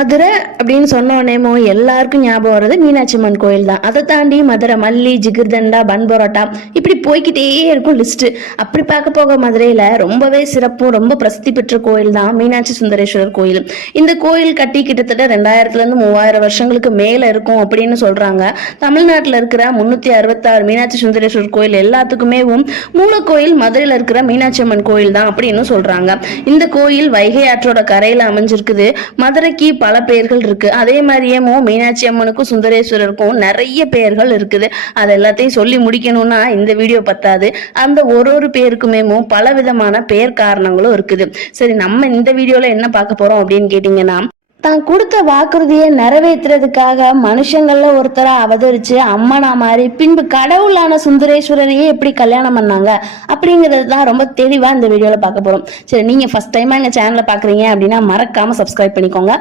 மதுரை அப்படின்னு சொன்ன உடனேமோ எல்லாருக்கும் ஞாபகம் வர்றது மீனாட்சி அம்மன் கோயில் தான். அதை தாண்டி மதுரை மல்லி, ஜிகிர்தண்டா, பன் பரோட்டா இப்படி போய்கிட்டே இருக்கும் லிஸ்ட். அப்படி பார்க்க போக மதுரையில ரொம்பவே சிறப்பும் ரொம்ப பிரசித்தி பெற்ற கோயில் தான் மீனாட்சி சுந்தரேஸ்வரர் கோயில். இந்த கோயில் கட்டி கிட்டத்தட்ட 2000 3000 வருஷங்களுக்கு மேல இருக்கும் அப்படின்னு சொல்றாங்க. தமிழ்நாட்டில் இருக்கிற 366 மீனாட்சி சுந்தரேஸ்வரர் கோயில் எல்லாத்துக்குமே மூல கோயில் மதுரையில் இருக்கிற மீனாட்சி அம்மன் கோயில் தான் அப்படின்னு சொல்றாங்க. இந்த கோயில் வைகை ஆற்றோட கரையில அமைஞ்சிருக்குது. மதுரைக்கு பல பெயர்கள் இருக்கு. அதே மாதிரியே மீனாட்சி அம்மனுக்கும் சுந்தரேஸ்வரருக்கும் நிறைய பெயர்கள் இருக்குது. அது எல்லாத்தையும் சொல்லி முடிக்கணும்னா இந்த வீடியோ பத்தாது. அந்த ஒரு பேருக்குமே பல விதமான பெயர் காரணங்களும் இருக்குது. சரி, நம்ம இந்த வீடியோல என்ன பார்க்க போறோம் அப்படின்னு கேட்டீங்கன்னா, தான் கொடுத்த வாக்குறுதியை நிறைவேற்றுறதுக்காக மனுஷங்கள்ல ஒருத்தரா அவதரிச்சு அம்மனா மாறி பின்பு கடவுளான சுந்தரேஸ்வரரையே எப்படி கல்யாணம் பண்ணாங்க அப்படிங்கிறது தான் ரொம்ப தெளிவா இந்த வீடியோல பார்க்க போறோம். சரி, நீங்க ஃபர்ஸ்ட் டைமா எங்க சேனலை பாக்குறீங்க அப்படின்னா மறக்காம சப்ஸ்கிரைப் பண்ணிக்கோங்க.